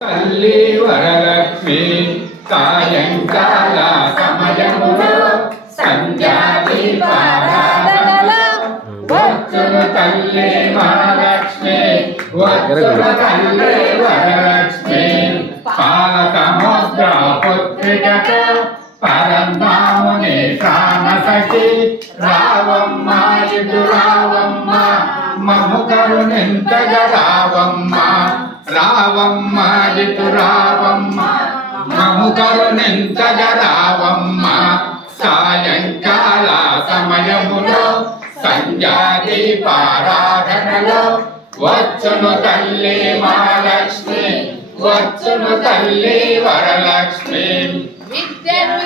తల్లి వరలక్ష్మి సాయంకాల సమయములో సంధ్యాదీపారాధనలో వచ్చును తల్లి మహాలక్ష్మి వచ్చును తల్లి వరలక్ష్మి పాల సముద్ర పుత్రికతో పరమాముని ప్రాణసఖి రావమ్మ ఇటు రావమ్మ మము కరుణింతగా రావమ్మ రావమ్మ ఇటు రావమ్మ మము కరుణింతగా రావమ్మ సాయంకాల సమయములో సంధ్యాదీపారాధనలో వచ్చును తల్లి మహాలక్ష్మి వచ్చును తల్లి వరలక్ష్మి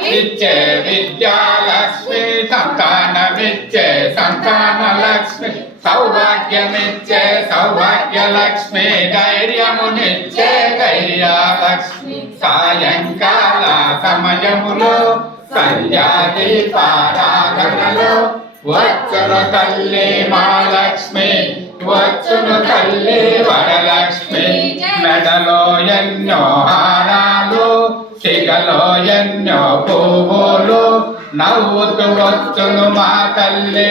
విద్యే విద్యాలక్ష్మి సంతానమిచ్చే సంతానలక్ష్మి సౌభాగ్యమిచ్చే సౌభాగ్యలక్ష్మి ధైర్యమునిచ్చే ధైర్యలక్ష్మి సాయంకాల సమయములో సంధ్యాదీపారాధనలో వచ్చును తల్లి మహాలక్ష్మి వచ్చును తల్లి వరలక్ష్మి మెడలో ఎన్నో హారాలు సిగలో ఎన్నో పువ్వులు నవ్వుతూ వచ్చును మా తల్లి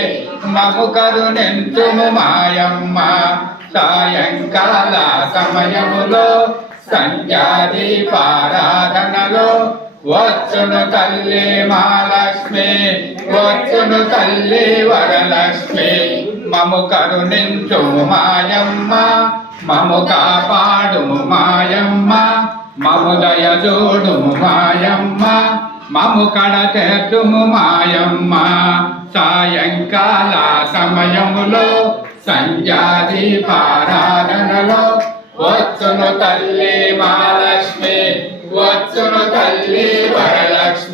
మము కరుణించుము మాయమ్మ సాయంకాల సమయములో సంధ్యాదీపారాధనలో వచ్చును తల్లి మహాలక్ష్మి వచ్చును తల్లి వరలక్ష్మి మము కరుణించుము మాయమ్మ మము కాపాడుము మాయమ్మ మము దయచూడుము మాయమ్మ మము కడతెట్టుము మాయమ్మ సాయంకాల సమయములో సంధ్యాదీపారాధనలో వచ్చును తల్లి మహాలక్ష్మి వచ్చును తల్లి వరలక్ష్మి